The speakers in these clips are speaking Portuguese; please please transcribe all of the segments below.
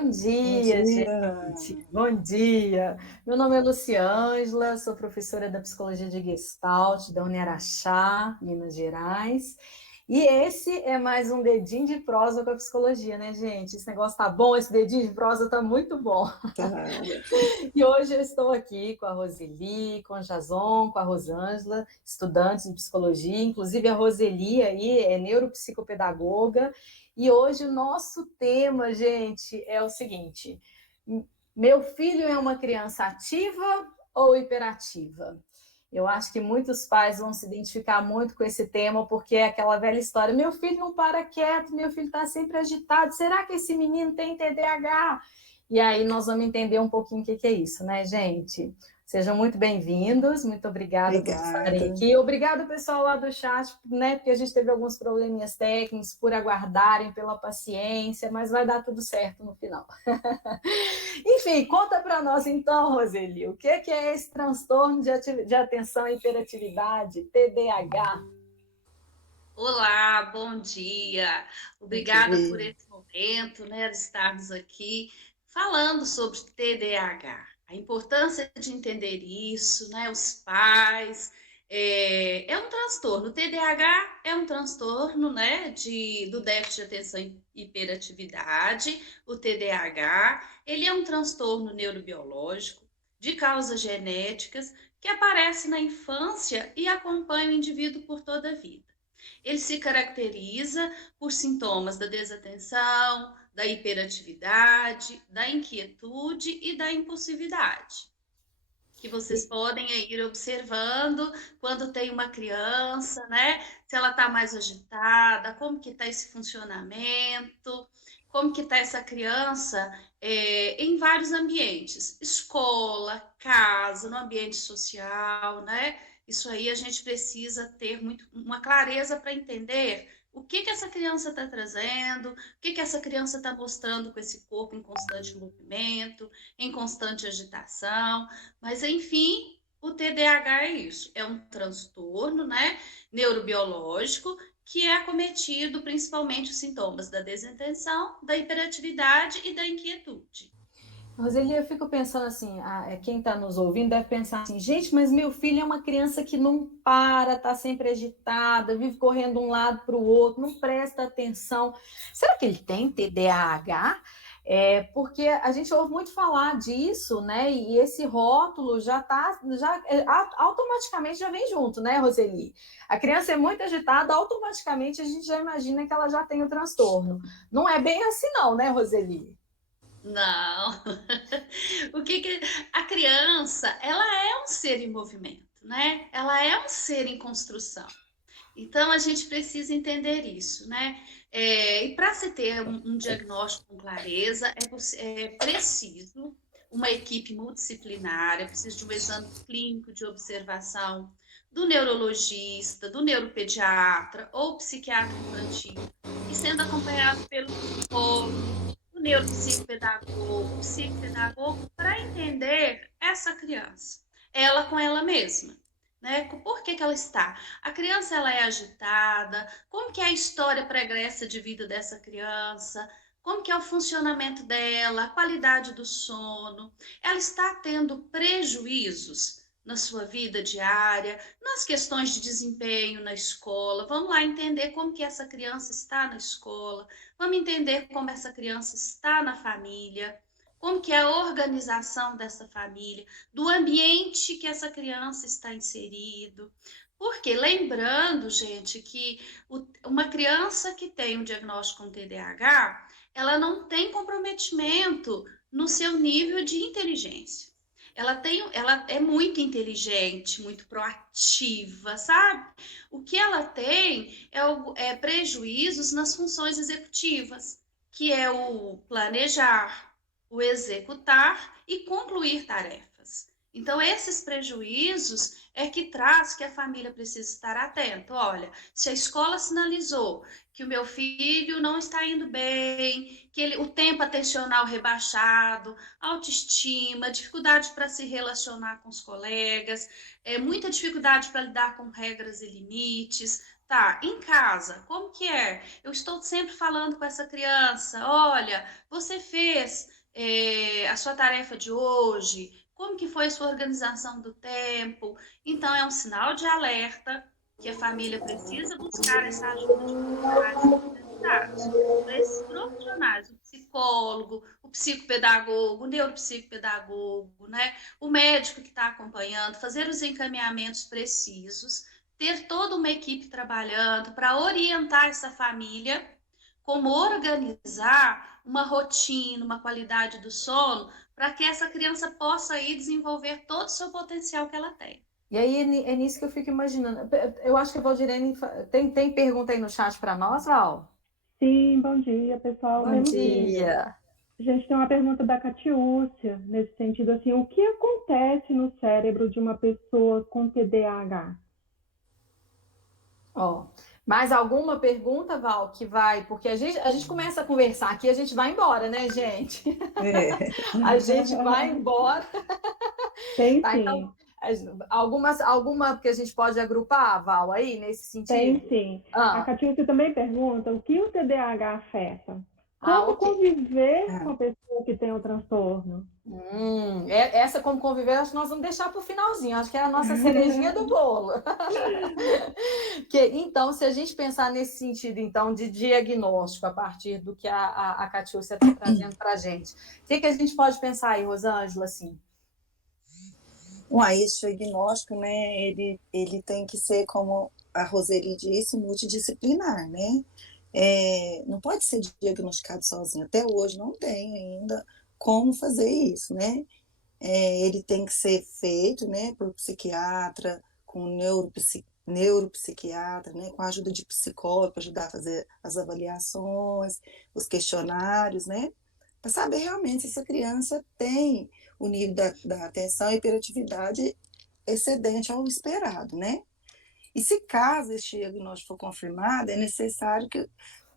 Bom Bom dia, gente. dia. Bom dia. Meu nome é Luciângela, sou professora da Psicologia de Gestalt da Uniaraxá, Minas Gerais. E esse é mais um dedinho de prosa com a psicologia, né, gente? Esse negócio tá bom, esse dedinho de prosa tá muito bom. Tá. E hoje eu estou aqui com a Roseli, com a Jason, com a Rosângela, estudantes de psicologia. Inclusive a Roseli aí é neuropsicopedagoga. E hoje o nosso tema, gente, é o seguinte: meu filho é uma criança ativa ou hiperativa? Eu acho que muitos pais vão se identificar muito com esse tema, porque é aquela velha história: meu filho não para quieto, meu filho está sempre agitado, será que esse menino tem TDAH? E aí nós vamos entender um pouquinho o que é isso, né, gente? Sejam muito bem-vindos, muito obrigada por estarem Obrigada. aqui. Obrigado, pessoal lá do chat, né? Porque a gente teve alguns probleminhas técnicos, por aguardarem, pela paciência, mas vai dar tudo certo no final. Enfim, conta para nós então, Roseli, o que é esse transtorno de atenção e hiperatividade, TDAH? Olá, bom dia. Bom Obrigada por dia. esse momento, né, de estarmos aqui falando sobre TDAH. A importância de entender isso, né, os pais. É um transtorno. O TDAH é um transtorno, né, do déficit de atenção e hiperatividade. O TDAH, ele é um transtorno neurobiológico de causas genéticas que aparece na infância e acompanha o indivíduo por toda a vida. Ele se caracteriza por sintomas da desatenção, da hiperatividade, da inquietude e da impulsividade, que vocês podem ir observando quando tem uma criança, né? Se ela está mais agitada, como que está esse funcionamento, como que está essa criança em vários ambientes, escola, casa, no ambiente social, né? Isso aí a gente precisa ter uma clareza para entender o que essa criança está trazendo, o que essa criança está mostrando com esse corpo em constante movimento, em constante agitação. Mas, enfim, o TDAH é isso, é um transtorno, né, neurobiológico que é acometido principalmente os sintomas da desatenção, da hiperatividade e da inquietude. Roseli, eu fico pensando assim, quem está nos ouvindo deve pensar assim, gente, mas meu filho é uma criança que não para, está sempre agitada, vive correndo de um lado para o outro, não presta atenção. Será que ele tem TDAH? Porque a gente ouve muito falar disso, né? E esse rótulo automaticamente já vem junto, né, Roseli? A criança é muito agitada, automaticamente a gente já imagina que ela já tem o transtorno. Não é bem assim, não, né, Roseli? Não. O que a criança, ela é um ser em movimento, né? Ela é um ser em construção. Então a gente precisa entender isso, né? E para se ter um diagnóstico com clareza, é preciso uma equipe multidisciplinar, é preciso de um exame clínico de observação do neurologista, do neuropediatra ou psiquiatra infantil, e sendo acompanhado pelo psicólogo, o neuropsicopedagogo, o psicopedagogo, para entender essa criança, ela com ela mesma, né? Por que ela está? A criança, ela é agitada, como que é a história pregressa de vida dessa criança, como que é o funcionamento dela, a qualidade do sono, ela está tendo prejuízos na sua vida diária, nas questões de desempenho na escola. Vamos lá entender como que essa criança está na escola, vamos entender como essa criança está na família, como que é a organização dessa família, do ambiente que essa criança está inserido. Porque lembrando, gente, que uma criança que tem um diagnóstico com TDAH, ela não tem comprometimento no seu nível de inteligência. Ela é muito inteligente, muito proativa, sabe? O que ela tem é prejuízos nas funções executivas, que é o planejar, o executar e concluir tarefas. Então, esses prejuízos é que traz que a família precisa estar atenta. Olha, se a escola sinalizou que o meu filho não está indo bem, que o tempo atencional rebaixado, autoestima, dificuldade para se relacionar com os colegas, muita dificuldade para lidar com regras e limites, Tá, em casa, como que é? Eu estou sempre falando com essa criança, olha, você fez a sua tarefa de hoje? Como que foi a sua organização do tempo? Então, é um sinal de alerta que a família precisa buscar essa ajuda de profissionais especializados. Então, esses profissionais, o psicólogo, o psicopedagogo, o neuropsicopedagogo, né? O médico que está acompanhando, fazer os encaminhamentos precisos, ter toda uma equipe trabalhando para orientar essa família, como organizar uma rotina, uma qualidade do sono, para que essa criança possa aí desenvolver todo o seu potencial que ela tem. E aí é nisso que eu fico imaginando. Eu acho que a Valdirene tem pergunta aí no chat para nós, Val? Sim, bom dia, pessoal. Bom Temos sim. dia. A gente tem uma pergunta da Catiúcia, nesse sentido assim, o que acontece no cérebro de uma pessoa com TDAH? Ó, mais alguma pergunta, Val, que vai? Porque a gente começa a conversar aqui, a gente vai embora, né, gente? É. A gente vai embora. Tem Tá, então, sim, alguma que a gente pode agrupar, Val, aí, nesse tem sentido? sim. A Ah, Catiúcia também pergunta o que o TDAH afeta? Como ok. conviver com Ah, a pessoa que tem o transtorno? Essa como conviver, acho que nós vamos deixar para o finalzinho. Acho que é a nossa cerejinha do bolo. Então, se a gente pensar nesse sentido, então, de diagnóstico, a partir do que a Catiúcia está trazendo para a gente, o que a gente pode pensar aí, Rosângela, assim? esse diagnóstico, né, ele tem que ser, como a Roseli disse, multidisciplinar, né? Não pode ser diagnosticado sozinho. Até hoje não tem ainda como fazer isso, né? Ele tem que ser feito, né, por psiquiatra, com neuropsiquiatra, né, com a ajuda de psicólogo para ajudar a fazer as avaliações, os questionários, né, para saber realmente se essa criança tem o nível da atenção e hiperatividade excedente ao esperado, né? E se caso este diagnóstico for confirmado, é necessário que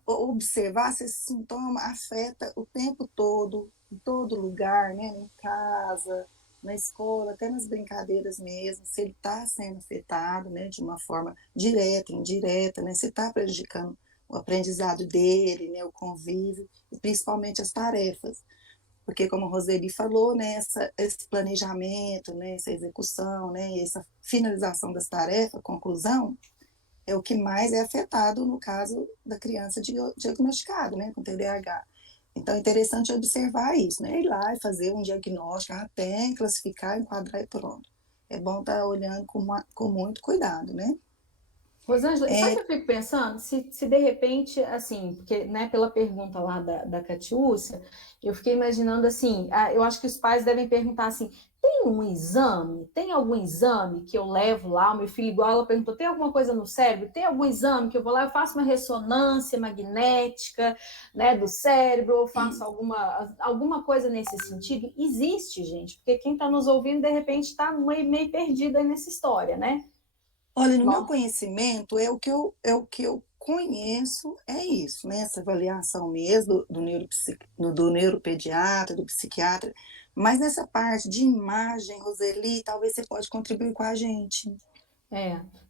observar se esse sintoma afeta o tempo todo, em todo lugar, né? Em casa, na escola, até nas brincadeiras mesmo, se ele está sendo afetado, né? De uma forma direta, indireta, né? Se está prejudicando o aprendizado dele, né? O convívio, e principalmente as tarefas. Porque, como a Roseli falou, né, esse planejamento, né, essa execução, né, essa finalização das tarefas, conclusão, é o que mais é afetado no caso da criança diagnosticada, né, com TDAH. Então, é interessante observar isso, né, ir lá e fazer um diagnóstico, até classificar, enquadrar e pronto. É bom estar olhando com muito cuidado, né? Rosângela, e sabe o É, que eu fico pensando? Se de repente, assim, porque, né, pela pergunta lá da Catiúcia, eu fiquei imaginando assim, eu acho que os pais devem perguntar assim, tem um exame? Tem algum exame que eu levo lá? O meu filho, igual ela perguntou, tem alguma coisa no cérebro? Tem algum exame que eu vou lá, eu faço uma ressonância magnética, né, do cérebro, ou faço alguma coisa nesse sentido? Existe, gente, porque quem está nos ouvindo, de repente, está meio perdida nessa história, né? olha, no meu Bom, conhecimento, é o que eu conheço, é isso, né? Essa avaliação mesmo do neuropediatra, do psiquiatra, mas nessa parte de imagem, Roseli, talvez você pode contribuir com a gente.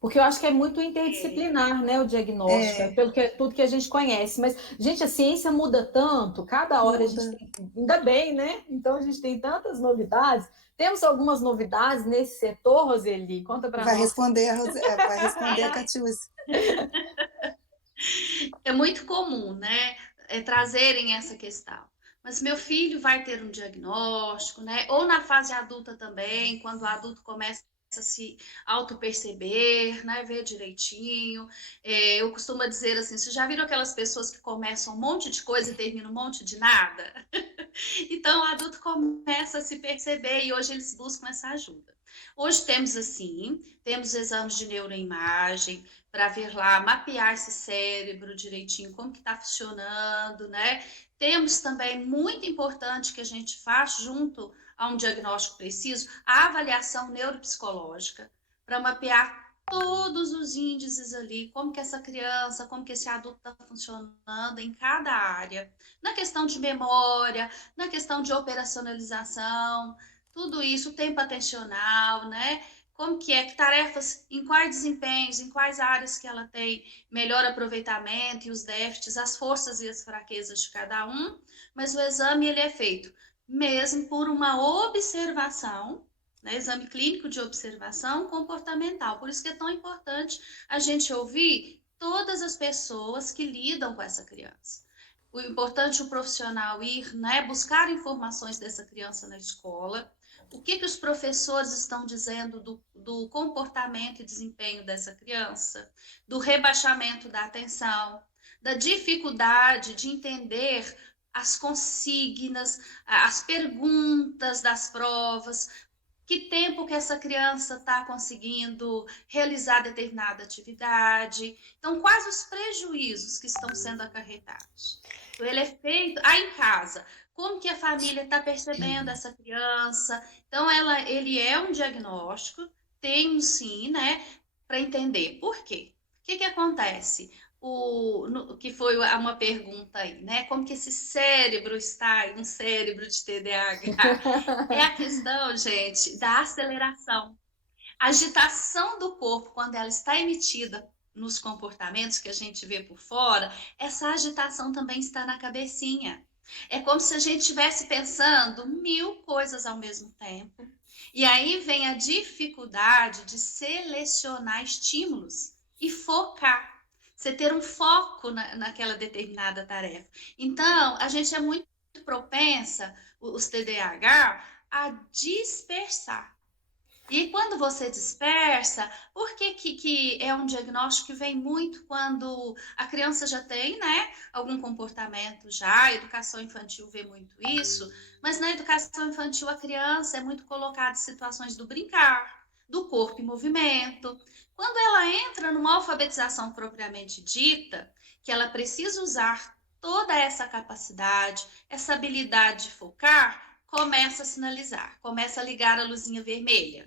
porque eu acho que é muito interdisciplinar, né, o diagnóstico, É, tudo que a gente conhece. Mas, gente, a ciência muda tanto, cada hora a gente muda. tem, ainda bem, né? Então a gente tem tantas novidades. Temos algumas novidades nesse setor, Roseli? Conta para Vai nós. responder vai responder a Catiúcia. É muito comum, né, trazerem essa questão. Mas meu filho vai ter um diagnóstico, né? Ou na fase adulta também, quando o adulto começa a se auto-perceber, né? Ver direitinho. Eu costumo dizer assim: vocês já viram aquelas pessoas que começam um monte de coisa e terminam um monte de nada? Então, o adulto começa a se perceber e hoje eles buscam essa ajuda. Hoje temos assim, temos exames de neuroimagem para ver lá, mapear esse cérebro direitinho, como que está funcionando, né? Temos também, muito importante que a gente faz junto a um diagnóstico preciso, a avaliação neuropsicológica para mapear todos os índices ali, como que essa criança, como que esse adulto está funcionando em cada área, na questão de memória, na questão de operacionalização, tudo isso, tempo atencional, né? como que é, que tarefas, em quais desempenhos, em quais áreas que ela tem melhor aproveitamento e os déficits, as forças e as fraquezas de cada um, mas o exame ele é feito mesmo por uma observação, né, exame clínico de observação comportamental. Por isso que é tão importante a gente ouvir todas as pessoas que lidam com essa criança. O importante é o profissional ir, né, buscar informações dessa criança na escola, o que os professores estão dizendo do comportamento e desempenho dessa criança, do rebaixamento da atenção, da dificuldade de entender as consignas, as perguntas das provas, que tempo que essa criança está conseguindo realizar determinada atividade. Então, quais os prejuízos que estão sendo acarretados? Então, ele é feito aí em casa. Como que a família está percebendo essa criança? Então, ele é um diagnóstico, tem um sim, né, para entender por quê. O que acontece? Que foi uma pergunta aí, né? Como que esse cérebro está em um cérebro de TDAH? É a questão, gente, da aceleração. A agitação do corpo, quando ela está emitida nos comportamentos que a gente vê por fora, essa agitação também está na cabecinha. É como se a gente estivesse pensando 1000 coisas ao mesmo tempo. E aí vem a dificuldade de selecionar estímulos e focar. Você ter um foco naquela determinada tarefa. Então, a gente é muito propensa, os TDAH, a dispersar. E quando você dispersa, por que é um diagnóstico que vem muito quando a criança já tem, né, algum comportamento já, a educação infantil vê muito isso, mas na educação infantil a criança é muito colocada em situações do brincar, do corpo em movimento. Quando ela entra numa alfabetização propriamente dita, que ela precisa usar toda essa capacidade, essa habilidade de focar, começa a sinalizar, começa a ligar a luzinha vermelha.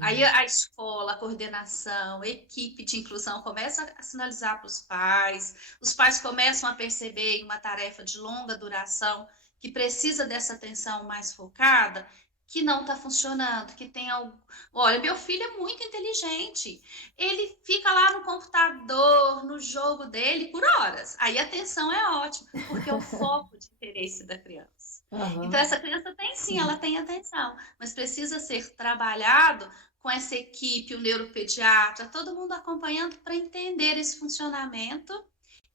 Aí a escola, a coordenação, a equipe de inclusão começa a sinalizar para os pais começam a perceber em uma tarefa de longa duração que precisa dessa atenção mais focada, que não está funcionando, que tem algo... Olha, meu filho é muito inteligente, ele fica lá no computador, no jogo dele, por horas. Aí a atenção é ótima, porque é o foco de interesse da criança. Uhum. Então, essa criança tem sim, ela tem atenção, mas precisa ser trabalhado com essa equipe, o neuropediatra, todo mundo acompanhando para entender esse funcionamento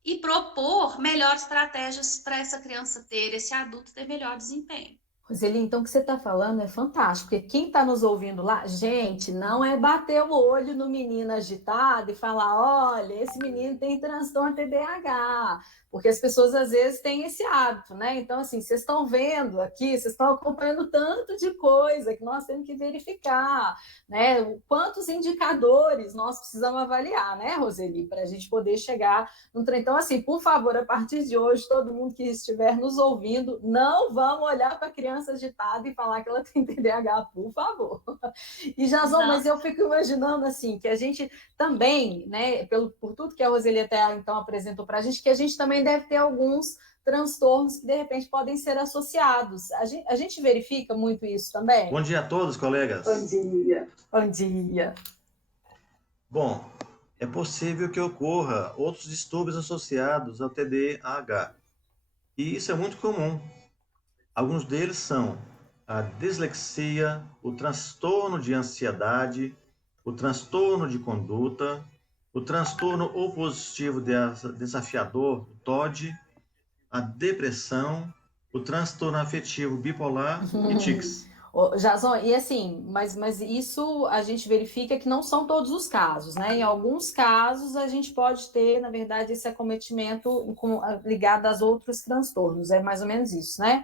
e propor melhores estratégias para essa criança ter, esse adulto ter melhor desempenho. Roseli, então o que você está falando é fantástico, porque quem está nos ouvindo lá, gente, não é bater o olho no menino agitado e falar, olha, esse menino tem transtorno TDAH, porque as pessoas às vezes têm esse hábito, né? Então, assim, vocês estão vendo aqui, vocês estão acompanhando tanto de coisa que nós temos que verificar, né? Quantos indicadores nós precisamos avaliar, né, Roseli, para a gente poder chegar no trem. Então, assim, por favor, a partir de hoje, todo mundo que estiver nos ouvindo, não vamos olhar para a criança agitada e falar que ela tem TDAH, por favor. E, Jason, mas eu fico imaginando, assim, que a gente também, né, por tudo que a Roseli até então apresentou para a gente, que a gente também deve ter alguns transtornos que, de repente, podem ser associados. A gente verifica muito isso também? Bom dia a todos, colegas. Bom dia. Bom dia. Bom, é possível que ocorra outros distúrbios associados ao TDAH. E isso é muito comum. Alguns deles são a dislexia, o transtorno de ansiedade, o transtorno de conduta, o transtorno opositivo desafiador, o TOD, a depressão, o transtorno afetivo bipolar e tics. Jason, e assim, mas isso a gente verifica que não são todos os casos, né? Em alguns casos a gente pode ter, na verdade, esse acometimento ligado aos outros transtornos, é mais ou menos isso, né?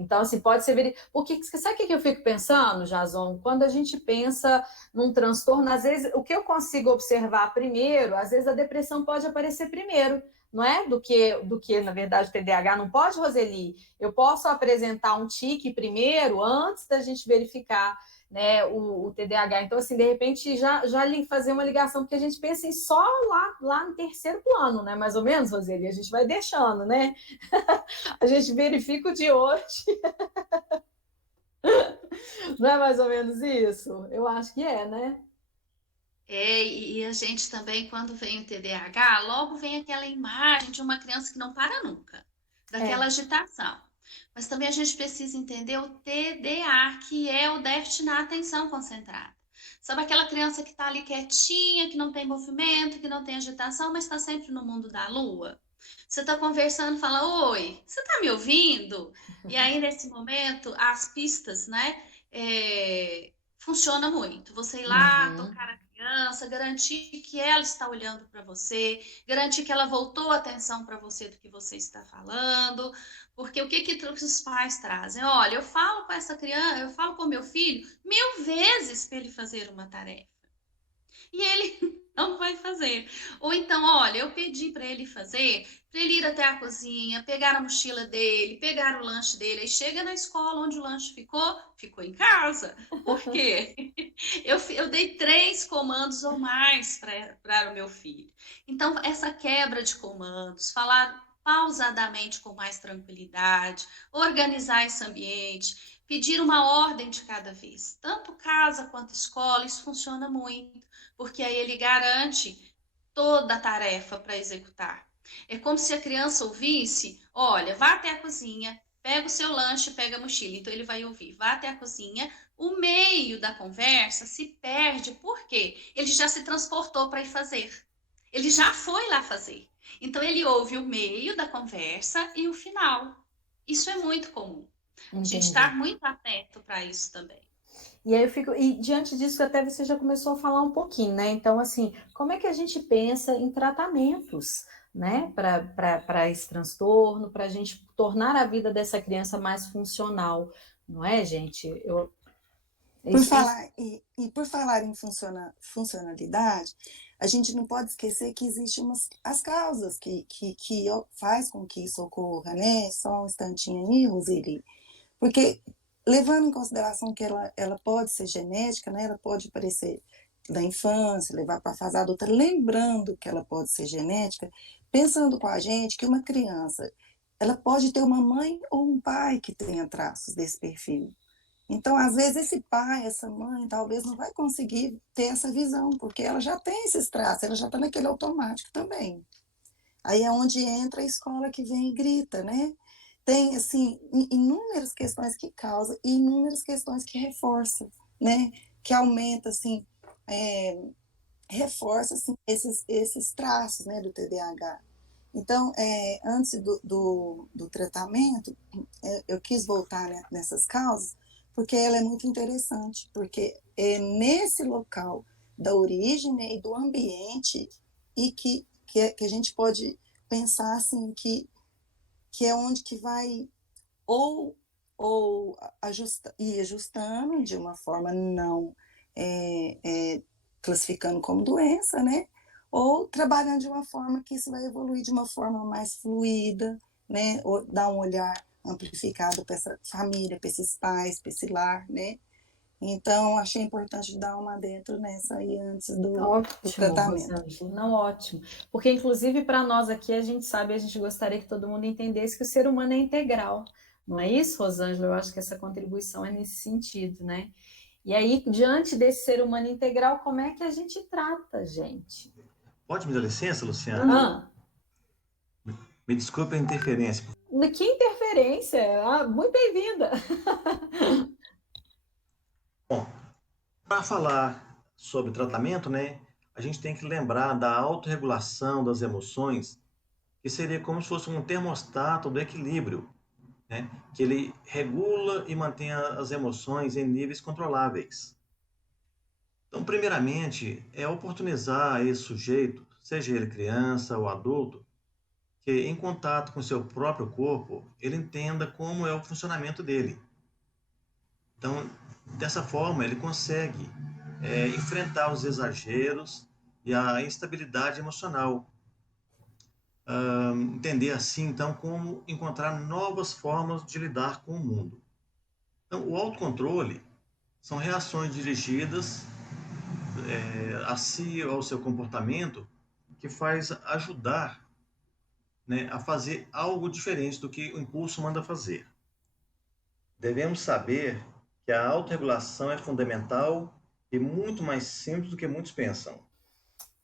Então, assim, pode ser... Porque, sabe o que eu fico pensando, Jason? Quando a gente pensa num transtorno, às vezes, o que eu consigo observar primeiro, às vezes a depressão pode aparecer primeiro, não é? Do que na verdade, o TDAH. Não pode, Roseli? Eu posso apresentar um tique primeiro, antes da gente verificar, né, o TDAH. Então, assim, de repente, já fazer uma ligação, porque a gente pensa em só lá no terceiro plano, né? Mais ou menos, Roseli, a gente vai deixando, né? A gente verifica o de hoje. Não é mais ou menos isso? Eu acho que é, né? E a gente também, quando vem o TDAH, logo vem aquela imagem de uma criança que não para nunca, daquela É. agitação. Mas também a gente precisa entender o TDA, que é o déficit na atenção concentrada. Sabe aquela criança que está ali quietinha, que não tem movimento, que não tem agitação, mas está sempre no mundo da lua? Você está conversando, fala, oi, você está me ouvindo? E aí, nesse momento, as pistas, né, funciona muito. Você ir lá, Uhum. tocar a criança, garantir que ela está olhando para você, garantir que ela voltou a atenção para você do que você está falando, porque o que os pais trazem? Olha, eu falo com essa criança, eu falo com meu filho 1000 vezes para ele fazer uma tarefa e ele não vai fazer. Ou então, olha, eu pedi para ele fazer, para ele ir até a cozinha, pegar a mochila dele, pegar o lanche dele, aí chega na escola onde o lanche ficou, ficou em casa. Por quê? Eu dei 3 comandos ou mais para o meu filho. Então, essa quebra de comandos, falar pausadamente com mais tranquilidade, organizar esse ambiente, pedir uma ordem de cada vez, tanto casa quanto escola, isso funciona muito, porque aí ele garante toda a tarefa para executar. É como se a criança ouvisse: olha, vá até a cozinha, pega o seu lanche, pega a mochila. Então ele vai ouvir: vá até a cozinha. O meio da conversa se perde, por quê? Ele já se transportou para ir fazer. Ele já foi lá fazer. Então ele ouve o meio da conversa e o final. Isso é muito comum. A gente está Entendi. muito atento para isso também. E aí eu fico, e diante disso até você já começou a falar um pouquinho, né? Então, assim, como é que a gente pensa em tratamentos, né, para esse transtorno, para a gente tornar a vida dessa criança mais funcional, não é, gente? Isso. Por falar em funcionalidade, a gente não pode esquecer que existem as causas que faz com que isso ocorra, né? Só um instantinho aí, Roseli. Porque, levando em consideração que ela pode ser genética, né? Ela pode aparecer da infância, levar para a fase adulta, lembrando que ela pode ser genética, pensando com a gente que uma criança, ela pode ter uma mãe ou um pai que tenha traços desse perfil. Então, às vezes, esse pai, essa mãe, talvez não vai conseguir ter essa visão, porque ela já tem esses traços, ela já está naquele automático também. Aí é onde entra a escola que vem e grita, né? Tem, assim, inúmeras questões que causam e inúmeras questões que reforçam, né? Que aumenta, assim, reforça, assim, esses traços, né, do TDAH. Então, antes do tratamento, eu quis voltar, né, nessas causas, porque ela é muito interessante, porque é nesse local da origem, né, e do ambiente e que a gente pode pensar assim que é onde que vai ou, ir ajustando de uma forma não é, é, classificando como doença, né? Ou trabalhando de uma forma que isso vai evoluir de uma forma mais fluida, né? Ou dar um olhar amplificado para essa família, para esses pais, para esse lar, né? Então, achei importante dar uma adentro nessa aí antes do Ótimo, tratamento. Rosângela, não ótimo. Porque, inclusive, para nós aqui, a gente sabe, a gente gostaria que todo mundo entendesse que o ser humano é integral. Não é isso, Rosângela? Eu acho que essa contribuição é nesse sentido, né? E aí, diante desse ser humano integral, como é que a gente trata, gente? Pode me dar licença, Luciana? Ah, Me desculpe a interferência. que interferência! Ah, muito bem-vinda! Bom, para falar sobre tratamento, né, a gente tem que lembrar da autorregulação das emoções, que seria como se fosse um termostato do equilíbrio, né, que ele regula e mantém as emoções em níveis controláveis. Então, primeiramente, é oportunizar a esse sujeito, seja ele criança ou adulto, que em contato com seu próprio corpo, ele entenda como é o funcionamento dele. Então, dessa forma, ele consegue enfrentar os exageros e a instabilidade emocional. Entender assim, então, como encontrar novas formas de lidar com o mundo. Então, o autocontrole são reações dirigidas a si ou ao seu comportamento que faz ajudar, né, a fazer algo diferente do que o impulso manda fazer. Devemos saber que a autorregulação é fundamental e muito mais simples do que muitos pensam.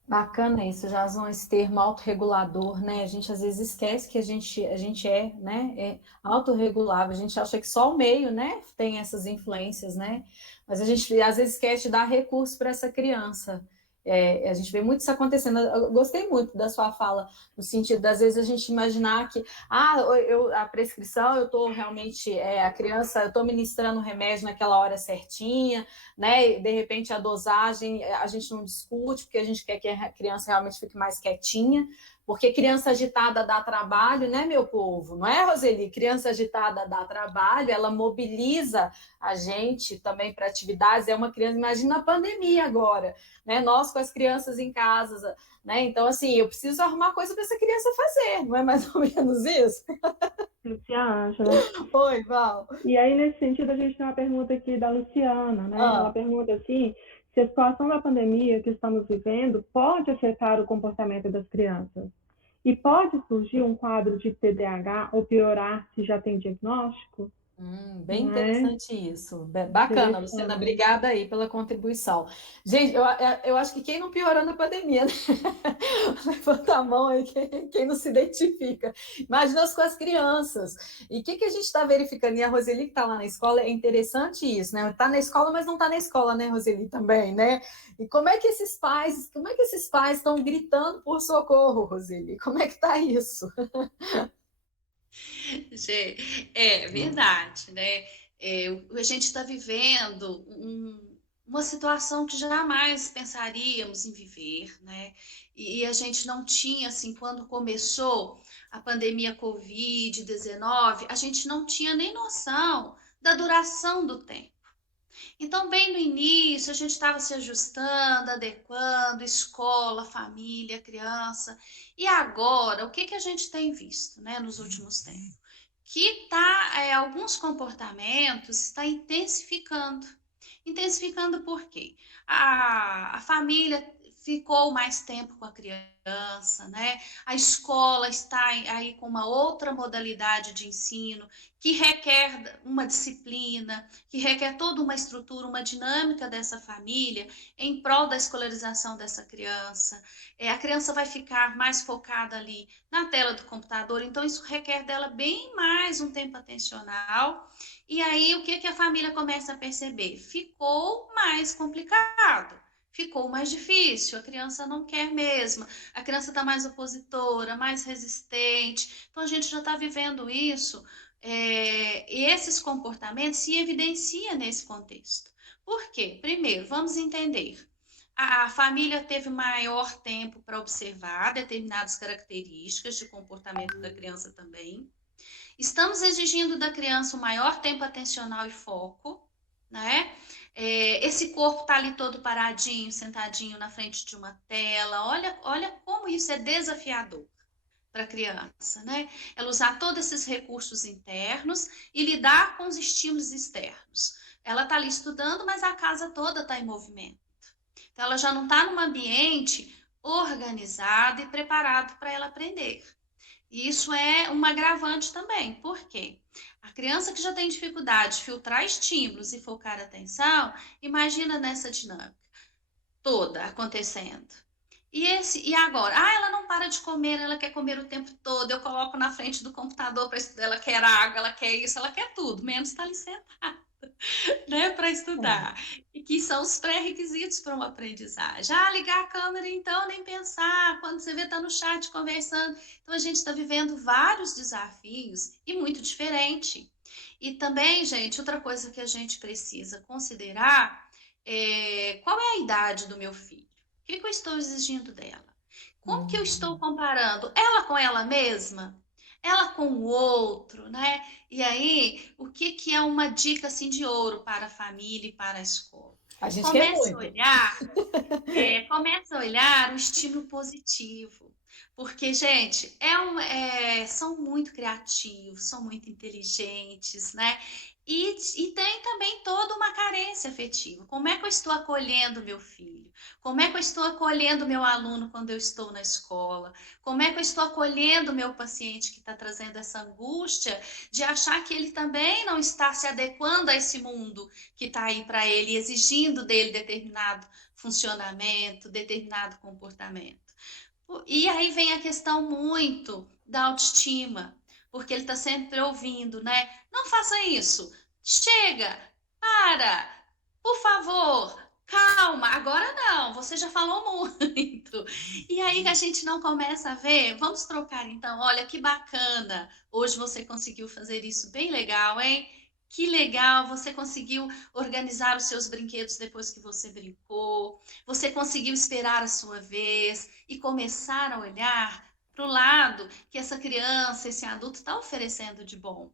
Bacana isso, Jason, esse termo autorregulador, né? A gente às vezes esquece que a gente é, né? É autorregulável, a gente acha que só o meio, né, tem essas influências, né? Mas a gente às vezes esquece de dar recurso para essa criança. A gente vê muito isso acontecendo. Eu gostei muito da sua fala, no sentido das vezes a gente imaginar que a prescrição, eu estou realmente, a criança, eu estou ministrando o remédio naquela hora certinha, né? E de repente a dosagem a gente não discute, porque a gente quer que a criança realmente fique mais quietinha, porque criança agitada dá trabalho, né, meu povo? Não é, Roseli? Criança agitada dá trabalho, ela mobiliza a gente também para atividades. É uma criança, imagina a pandemia agora, né? Nós com as crianças em casa, né? Então, assim, eu preciso arrumar coisa para essa criança fazer, não é mais ou menos isso? Luciana. Oi, Val. E aí, nesse sentido, a gente tem uma pergunta aqui da Luciana, né? Ela pergunta assim, se a situação da pandemia que estamos vivendo pode afetar o comportamento das crianças? E pode surgir um quadro de TDAH ou piorar se já tem diagnóstico? Bem Não é? interessante isso. Bacana, Luciana, obrigada aí pela contribuição. Gente, eu acho que quem não piorou na pandemia, né? Levanta a mão aí, quem não se identifica. Imagina com as crianças. E o que a gente está verificando? E a Roseli, que está lá na escola, é interessante isso, né? Está na escola, mas não está na escola, né, Roseli, também, né? E como é que esses pais estão gritando por socorro, Roseli? Como é que está isso? É verdade, né? A gente está vivendo uma situação que jamais pensaríamos em viver, né? E a gente não tinha, assim, quando começou a pandemia Covid-19, a gente não tinha nem noção da duração do tempo. Então, bem no início, a gente estava se ajustando, adequando, escola, família, criança. E agora, o que a gente tem visto, né, nos últimos tempos? Que alguns comportamentos está intensificando. Intensificando por quê? A família ficou mais tempo com a criança, né? A escola está aí com uma outra modalidade de ensino que requer uma disciplina, que requer toda uma estrutura, uma dinâmica dessa família em prol da escolarização dessa criança. A criança vai ficar mais focada ali na tela do computador, então isso requer dela bem mais um tempo atencional. E aí, o que a família começa a perceber? Ficou mais complicado, ficou mais difícil, a criança não quer mesmo, a criança está mais opositora, mais resistente. Então, a gente já está vivendo isso, e esses comportamentos se evidenciam nesse contexto. Por quê? Primeiro, vamos entender. A família teve maior tempo para observar determinadas características de comportamento da criança também. Estamos exigindo da criança um maior tempo atencional e foco, né? Esse corpo está ali todo paradinho, sentadinho na frente de uma tela. Olha como isso é desafiador para a criança, né? Ela usar todos esses recursos internos e lidar com os estímulos externos. Ela está ali estudando, mas a casa toda está em movimento. Então, ela já não está num ambiente organizado e preparado para ela aprender. E isso é um agravante também. Por quê? A criança que já tem dificuldade de filtrar estímulos e focar a atenção, imagina nessa dinâmica toda acontecendo. E agora? Ela não para de comer, ela quer comer o tempo todo. Eu coloco na frente do computador para estudar, ela quer água, ela quer isso, ela quer tudo, menos estar ali sentada, né, para estudar. E que são os pré-requisitos para uma aprendizagem. Ligar a câmera, então, nem pensar. Quando você vê, tá no chat conversando. Então, a gente está vivendo vários desafios e muito diferente. E também, gente, outra coisa que a gente precisa considerar é qual é a idade do meu filho? O que eu estou exigindo dela? Como que eu estou comparando ela com ela mesma? Ela com o outro, né? E aí, o que é uma dica assim de ouro para a família e para a escola? A gente quer muito. Comece a olhar o estímulo positivo. Porque, gente, são muito criativos, são muito inteligentes, né? E tem também toda uma carência afetiva. Como é que eu estou acolhendo meu filho? Como é que eu estou acolhendo meu aluno quando eu estou na escola? Como é que eu estou acolhendo meu paciente que está trazendo essa angústia de achar que ele também não está se adequando a esse mundo que está aí para ele, exigindo dele determinado funcionamento, determinado comportamento? E aí vem a questão muito da autoestima, porque ele está sempre ouvindo, né? Não faça isso, chega, para, por favor, calma, agora não, você já falou muito. E aí a gente não começa a ver, vamos trocar então, olha que bacana, hoje você conseguiu fazer isso bem legal, hein? Que legal, você conseguiu organizar os seus brinquedos depois que você brincou, você conseguiu esperar a sua vez e começar a olhar para o lado que essa criança, esse adulto está oferecendo de bom.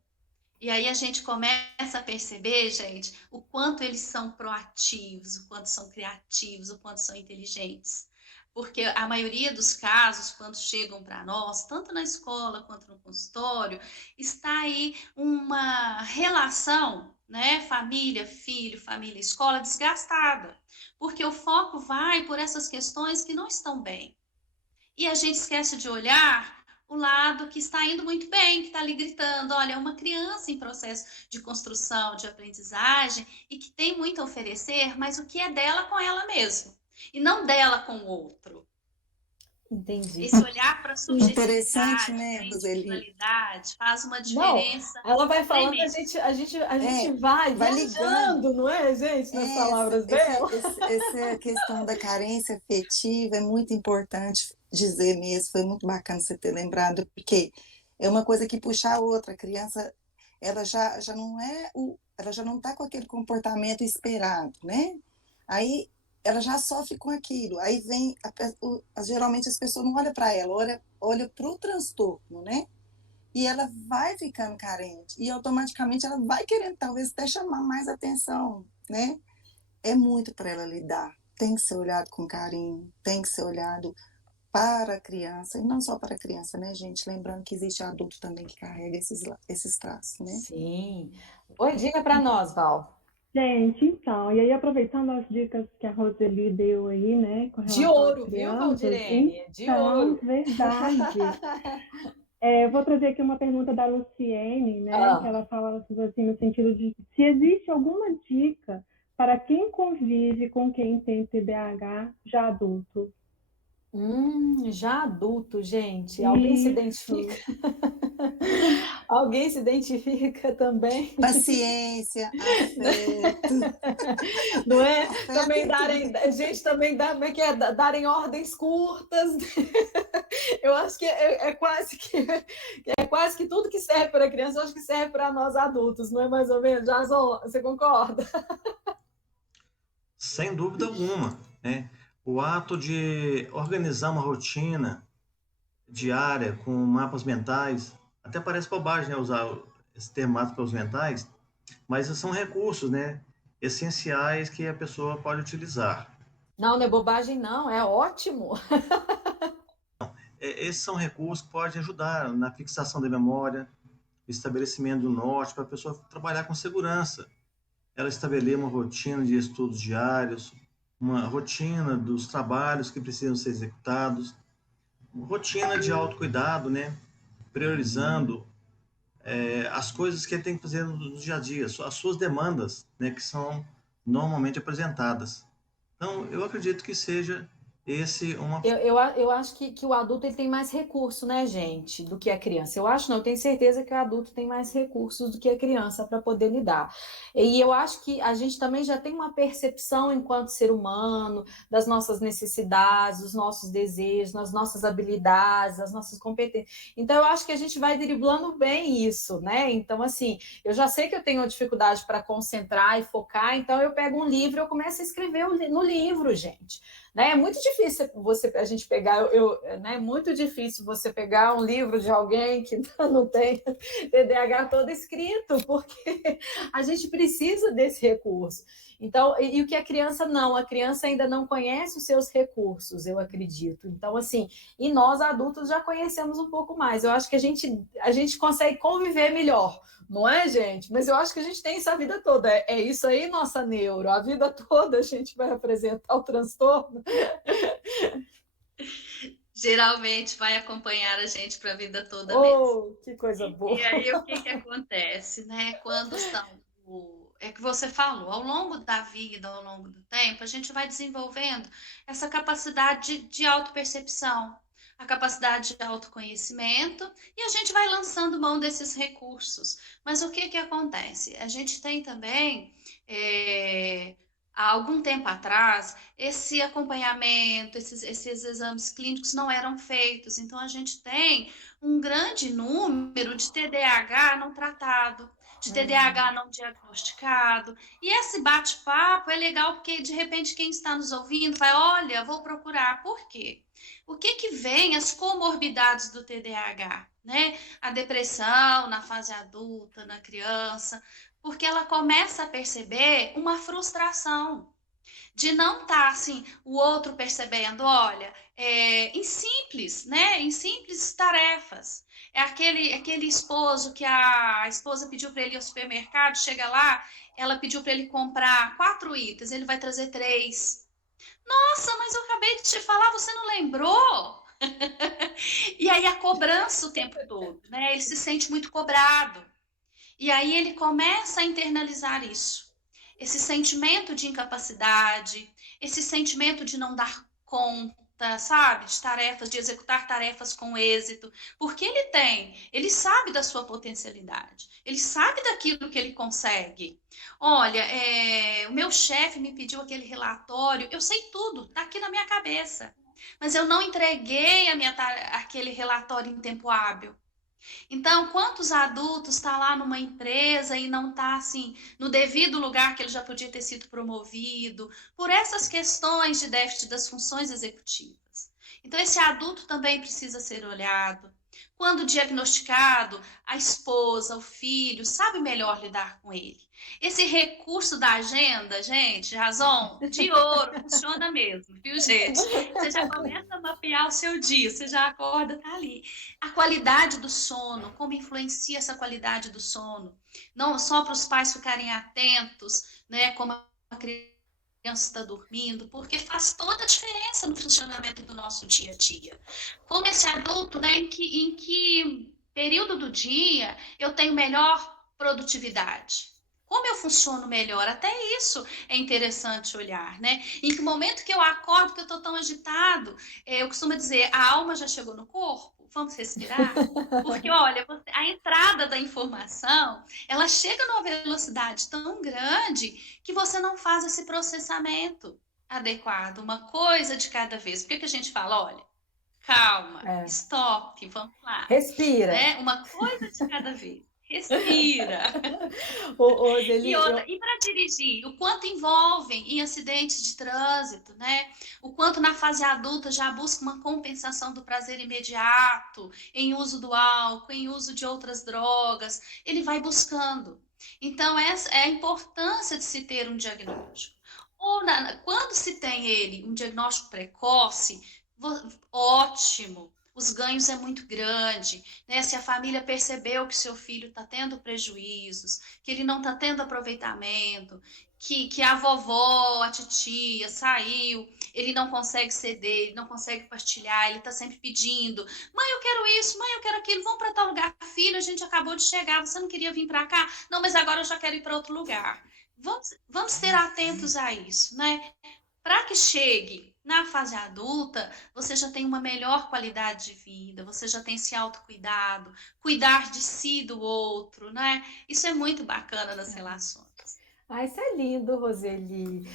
E aí a gente começa a perceber, gente, o quanto eles são proativos, o quanto são criativos, o quanto são inteligentes. Porque a maioria dos casos, quando chegam para nós, tanto na escola quanto no consultório, está aí uma relação, né? Família, filho, família, escola desgastada. Porque o foco vai por essas questões que não estão bem. E a gente esquece de olhar o lado que está indo muito bem, que está ali gritando, olha, é uma criança em processo de construção, de aprendizagem, e que tem muito a oferecer, mas o que é dela com ela mesma, e não dela com o outro. Entendi. Esse olhar para a Interessante, subjetividade, né, para a Roseli? individualidade, faz uma Não, diferença ela vai falando, tremenda. a gente vai Vai ligando. viajando, não é, gente, nas palavras dela? Essa questão da carência afetiva é muito importante dizer mesmo, foi muito bacana você ter lembrado, porque é uma coisa que puxa a outra. A criança, ela já não ela já não está com aquele comportamento esperado, né? Aí ela já sofre com aquilo. Aí vem, geralmente as pessoas não olham para ela, olha para o transtorno, né? E ela vai ficando carente e automaticamente ela vai querendo talvez até chamar mais atenção, né? É muito para ela lidar. Tem que ser olhado com carinho, tem que ser olhado para a criança e não só para a criança, né, gente? Lembrando que existe adulto também que carrega esses traços, né? Sim. Oi, diga para nós, Val. Gente, então, e aí aproveitando as dicas que a Roseli deu aí, né, com De relação às ouro, viu, crianças, Valdirene? De então, ouro. verdade. Vou trazer aqui uma pergunta da Luciene, né, que ela fala assim, no sentido de se existe alguma dica para quem convive com quem tem TDAH já adulto. Já adulto, gente. Alguém se identifica? Alguém se identifica também? Paciência, afeto. Não é? Afeto Também em darem, tudo. gente, também dá, como é que é? Darem ordens curtas. Eu acho que é quase que tudo que serve para a criança, eu acho que serve para nós adultos, não é mais ou menos? Jason, você concorda? Sem dúvida alguma, né? O ato de organizar uma rotina diária com mapas mentais, até parece bobagem, né, usar esse termo mapas mentais, mas são recursos, né, essenciais que a pessoa pode utilizar. Não é bobagem, não, é ótimo. Esses são recursos que podem ajudar na fixação da memória, estabelecimento do norte, para a pessoa trabalhar com segurança. Ela estabelecer uma rotina de estudos diários, uma rotina dos trabalhos que precisam ser executados, uma rotina de autocuidado, né? Priorizando as coisas que ele tem que fazer no dia a dia, as suas demandas, né? Que são normalmente apresentadas. Então, eu acredito que seja esse uma... Eu acho que o adulto ele tem mais recurso, né, gente, do que a criança. Eu acho, não, eu tenho certeza que o adulto tem mais recursos do que a criança para poder lidar. E eu acho que a gente também já tem uma percepção enquanto ser humano das nossas necessidades, dos nossos desejos, das nossas habilidades, das nossas competências. Então, eu acho que a gente vai driblando bem isso, né? Então, assim, eu já sei que eu tenho dificuldade para concentrar e focar, então eu pego um livro e eu começo a escrever no livro, gente. Né? É muito difícil a gente pegar, né? Muito difícil você pegar um livro de alguém que não tem TDAH todo escrito, porque a gente precisa desse recurso. Então, e o que a criança não, a criança ainda não conhece os seus recursos, eu acredito. Então, assim, e nós adultos já conhecemos um pouco mais. Eu acho que a gente consegue conviver melhor, não é, gente? Mas eu acho que a gente tem isso a vida toda. É isso aí, nossa neuro. A vida toda a gente vai apresentar o transtorno. Geralmente vai acompanhar a gente para a vida toda mesmo. Que coisa boa! E aí o que acontece, né? Quando são é que você falou, ao longo da vida, ao longo do tempo, a gente vai desenvolvendo essa capacidade de autopercepção, a capacidade de autoconhecimento, e a gente vai lançando mão desses recursos. Mas o que acontece? A gente tem também, há algum tempo atrás, esse acompanhamento, esses exames clínicos não eram feitos, então a gente tem um grande número de TDAH não tratado, de TDAH não diagnosticado. E esse bate-papo é legal porque, de repente, quem está nos ouvindo vai, olha, vou procurar. Por quê? O que vem as comorbidades do TDAH, né? A depressão na fase adulta, na criança, porque ela começa a perceber uma frustração de não estar assim, o outro percebendo, olha, em simples, né? Em simples tarefas. É aquele esposo que a esposa pediu para ele ir ao supermercado, chega lá, ela pediu para ele comprar 4 itens, ele vai trazer 3. Nossa, mas eu acabei de te falar, você não lembrou? E aí a cobrança o tempo todo, né? Ele se sente muito cobrado. E aí ele começa a internalizar isso. Esse sentimento de incapacidade, esse sentimento de não dar conta, sabe? De tarefas, de executar tarefas com êxito. Porque ele sabe da sua potencialidade. Ele sabe daquilo que ele consegue. Olha, o meu chefe me pediu aquele relatório, eu sei tudo, tá aqui na minha cabeça. Mas eu não entreguei aquele relatório em tempo hábil. Então, quantos adultos estão lá numa empresa e não está assim no devido lugar que ele já podia ter sido promovido, por essas questões de déficit das funções executivas. Então, esse adulto também precisa ser olhado. Quando diagnosticado, a esposa, o filho, sabe melhor lidar com ele. Esse recurso da agenda, gente, razão de ouro, funciona mesmo, viu, gente? Você já começa a mapear o seu dia, você já acorda, tá ali. A qualidade do sono, como influencia essa qualidade do sono? Não só para os pais ficarem atentos, né, como a criança está dormindo, porque faz toda a diferença no funcionamento do nosso dia a dia. Como esse adulto, né, em que período do dia eu tenho melhor produtividade? Como eu funciono melhor? Até isso é interessante olhar, né? Em que momento que eu acordo, que eu estou tão agitado, eu costumo dizer, a alma já chegou no corpo? Vamos respirar? Porque, olha, a entrada da informação, ela chega numa velocidade tão grande que você não faz esse processamento adequado, uma coisa de cada vez. Por que a gente fala, olha, calma, stop, vamos lá. Respira. Né? Uma coisa de cada vez. Respira. E para dirigir, o quanto envolvem em acidentes de trânsito, né? O quanto na fase adulta já busca uma compensação do prazer imediato, em uso do álcool, em uso de outras drogas, ele vai buscando. Então, essa é a importância de se ter um diagnóstico. Quando se tem um diagnóstico precoce, ótimo. Os ganhos é muito grande, né? Se a família percebeu que seu filho está tendo prejuízos, que ele não está tendo aproveitamento, que a vovó, a titia saiu, ele não consegue ceder, ele não consegue partilhar, ele está sempre pedindo, mãe, eu quero isso, mãe, eu quero aquilo, vamos para tal lugar, filho, a gente acabou de chegar, você não queria vir para cá? Não, mas agora eu já quero ir para outro lugar. Vamos ser atentos a isso, né? Para que chegue na fase adulta, você já tem uma melhor qualidade de vida, você já tem esse autocuidado, cuidar de si, do outro, né? Isso é muito bacana nas relações. Isso é lindo, Roseli.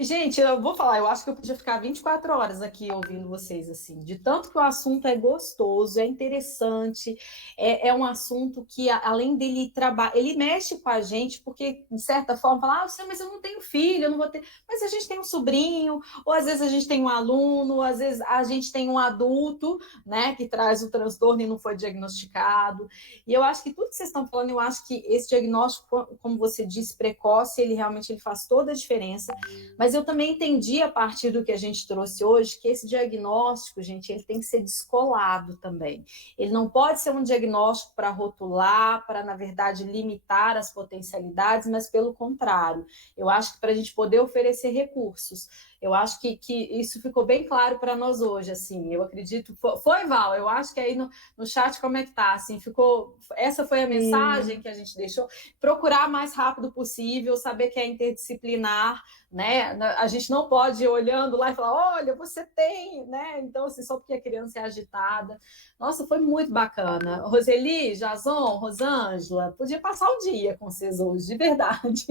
Gente, eu vou falar, eu acho que eu podia ficar 24 horas aqui ouvindo vocês, assim, de tanto que o assunto é gostoso, é interessante, é um assunto que, além dele trabalhar, ele mexe com a gente, porque, de certa forma, fala, mas eu não tenho filho, eu não vou ter... Mas a gente tem um sobrinho, ou às vezes a gente tem um aluno, ou às vezes a gente tem um adulto, né, que traz o transtorno e não foi diagnosticado. E eu acho que tudo que vocês estão falando, eu acho que esse diagnóstico, como você disse, precoce, precoce, ele realmente faz toda a diferença, mas eu também entendi a partir do que a gente trouxe hoje, que esse diagnóstico, gente, ele tem que ser descolado também. Ele não pode ser um diagnóstico para rotular, para, na verdade, limitar as potencialidades, mas pelo contrário, eu acho que para a gente poder oferecer recursos, eu acho que isso ficou bem claro para nós hoje, assim, eu acredito, foi, Val, eu acho que aí no chat como é que tá, assim, ficou, essa foi a mensagem que a gente deixou, procurar mais rápido possível, saber que é interdisciplinar, né, a gente não pode ir olhando lá e falar, olha, você tem, né, então, assim, só porque a criança é agitada. Nossa, foi muito bacana. Roseli, Jason, Rosângela, podia passar o dia com vocês hoje, de verdade.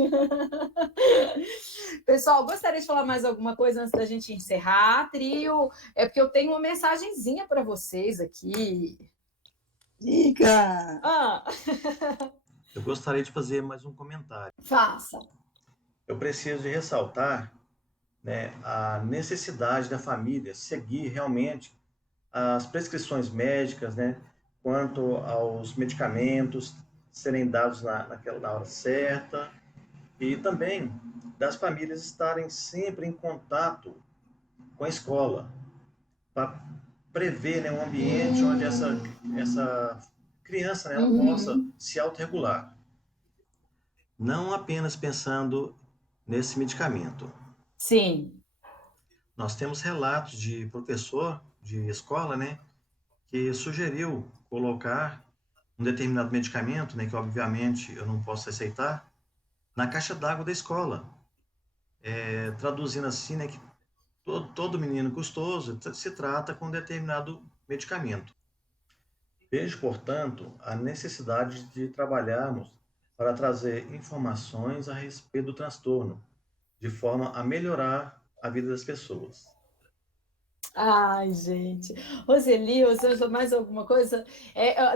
Pessoal, gostaria de falar mais alguma coisa antes da gente encerrar, trio? É porque eu tenho uma mensagenzinha para vocês aqui. Diga! Eu gostaria de fazer mais um comentário. Faça. Eu preciso de ressaltar, né, a necessidade da família seguir realmente as prescrições médicas, né, quanto aos medicamentos serem dados na hora certa, e também das famílias estarem sempre em contato com a escola, para prever, né, um ambiente onde essa criança, né, ela possa se autorregular. Não apenas pensando nesse medicamento. Sim. Nós temos relatos de professor de escola, né, que sugeriu colocar um determinado medicamento, né, que obviamente eu não posso aceitar, na caixa d'água da escola. Traduzindo assim, né, que todo menino custoso se trata com um determinado medicamento. Vejo, portanto, a necessidade de trabalharmos para trazer informações a respeito do transtorno, de forma a melhorar a vida das pessoas. Ai, gente. Roseli, Rosângela, mais alguma coisa?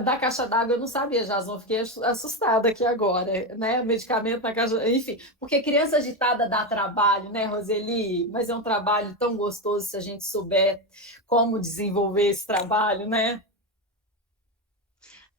Da caixa d'água eu não sabia, Jason, fiquei assustada aqui agora, né? Medicamento na caixa, enfim, porque criança agitada dá trabalho, né, Roseli? Mas é um trabalho tão gostoso se a gente souber como desenvolver esse trabalho, né?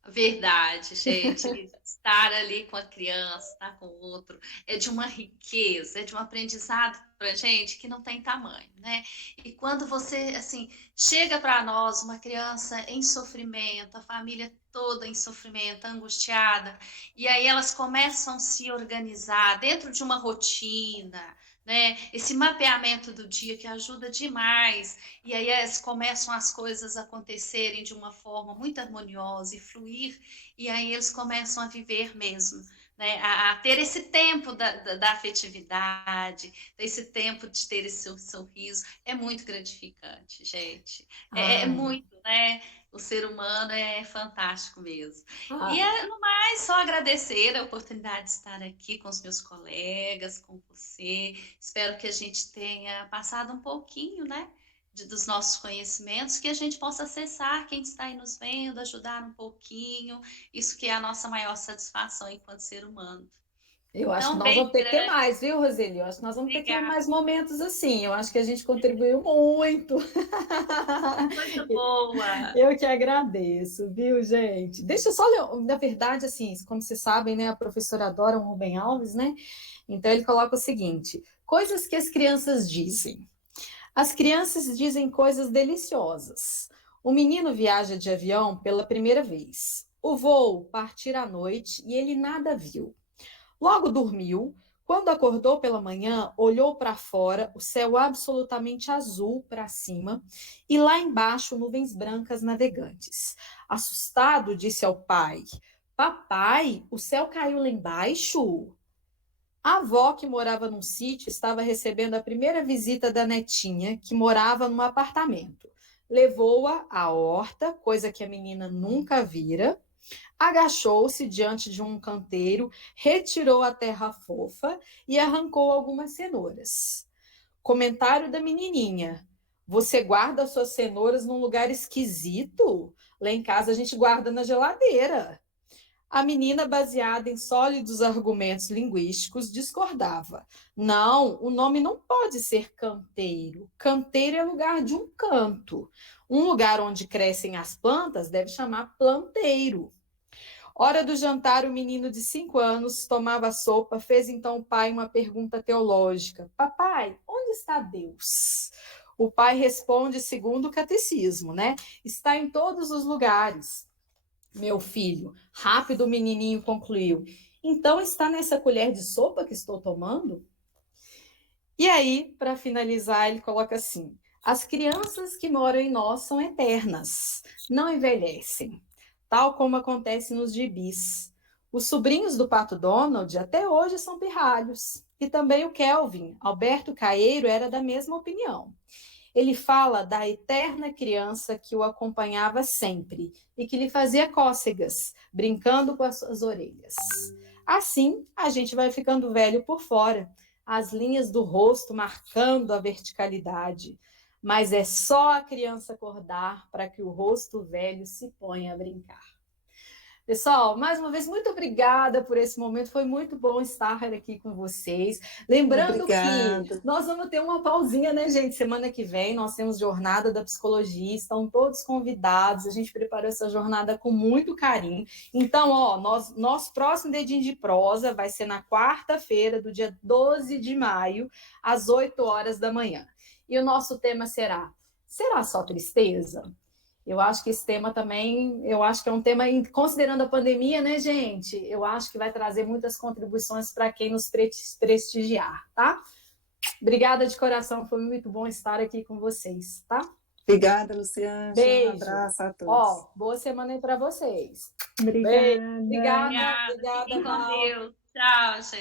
Verdade, gente. Estar ali com a criança, estar com o outro, é de uma riqueza, é de um aprendizado para a gente que não tem tamanho, né? E quando você, assim, chega para nós uma criança em sofrimento, a família toda em sofrimento, angustiada, e aí elas começam a se organizar dentro de uma rotina, né? Esse mapeamento do dia que ajuda demais. E aí começam as coisas a acontecerem de uma forma muito harmoniosa e fluir, e aí eles começam a viver mesmo, né? A ter esse tempo da afetividade, esse tempo de ter esse sorriso. É muito gratificante, gente. É muito, né? O ser humano é fantástico mesmo. E no mais, só agradecer a oportunidade de estar aqui com os meus colegas, com você. Espero que a gente tenha passado um pouquinho, né? Dos nossos conhecimentos, que a gente possa acessar quem está aí nos vendo, ajudar um pouquinho, isso que é a nossa maior satisfação enquanto ser humano. Eu acho que nós vamos ter que ter mais, viu, Roseli? Eu acho que nós vamos ter que ter mais momentos assim. Eu acho que a gente contribuiu muito. Muito boa! Eu que agradeço, viu, gente? Deixa eu só ler, na verdade, assim, como vocês sabem, né, a professora adora o Rubem Alves, né? Então ele coloca o seguinte: coisas que as crianças dizem. As crianças dizem coisas deliciosas. O menino viaja de avião pela primeira vez. O voo partir à noite e ele nada viu. Logo dormiu. Quando acordou pela manhã, olhou para fora, o céu absolutamente azul para cima e lá embaixo nuvens brancas navegantes. Assustado, disse ao pai: Papai, o céu caiu lá embaixo? A avó, que morava num sítio, estava recebendo a primeira visita da netinha, que morava num apartamento. Levou-a à horta, coisa que a menina nunca vira, agachou-se diante de um canteiro, retirou a terra fofa e arrancou algumas cenouras. Comentário da menininha: você guarda suas cenouras num lugar esquisito? Lá em casa a gente guarda na geladeira. A menina, baseada em sólidos argumentos linguísticos, discordava. Não, o nome não pode ser canteiro. Canteiro é lugar de um canto. Um lugar onde crescem as plantas deve chamar planteiro. Hora do jantar, o menino de 5 anos tomava sopa, fez então o pai uma pergunta teológica. Papai, onde está Deus? O pai responde segundo o catecismo, né? Está em todos os lugares, meu filho. Rápido o menininho concluiu. Então está nessa colher de sopa que estou tomando? E aí, para finalizar, ele coloca assim: as crianças que moram em nós são eternas, não envelhecem, tal como acontece nos gibis. Os sobrinhos do Pato Donald até hoje são pirralhos. E também o Kelvin, Alberto Caeiro, era da mesma opinião. Ele fala da eterna criança que o acompanhava sempre e que lhe fazia cócegas, brincando com as suas orelhas. Assim, a gente vai ficando velho por fora, as linhas do rosto marcando a verticalidade. Mas é só a criança acordar para que o rosto velho se ponha a brincar. Pessoal, mais uma vez, muito obrigada por esse momento. Foi muito bom estar aqui com vocês. Lembrando que nós vamos ter uma pausinha, né, gente? Semana que vem nós temos Jornada da Psicologia. Estão todos convidados. A gente preparou essa jornada com muito carinho. Então, nosso próximo Dedinho de Prosa vai ser na quarta-feira, do dia 12 de maio, às 8 horas da manhã. E o nosso tema será só tristeza? Eu acho que esse tema também, eu acho que é um tema, considerando a pandemia, né, gente? Eu acho que vai trazer muitas contribuições para quem nos prestigiar, tá? Obrigada de coração, foi muito bom estar aqui com vocês, tá? Obrigada, Luciana. Beijo. Um abraço a todos. Boa semana aí para vocês. Obrigada. Obrigada. Fiquem com Deus. Tchau, gente.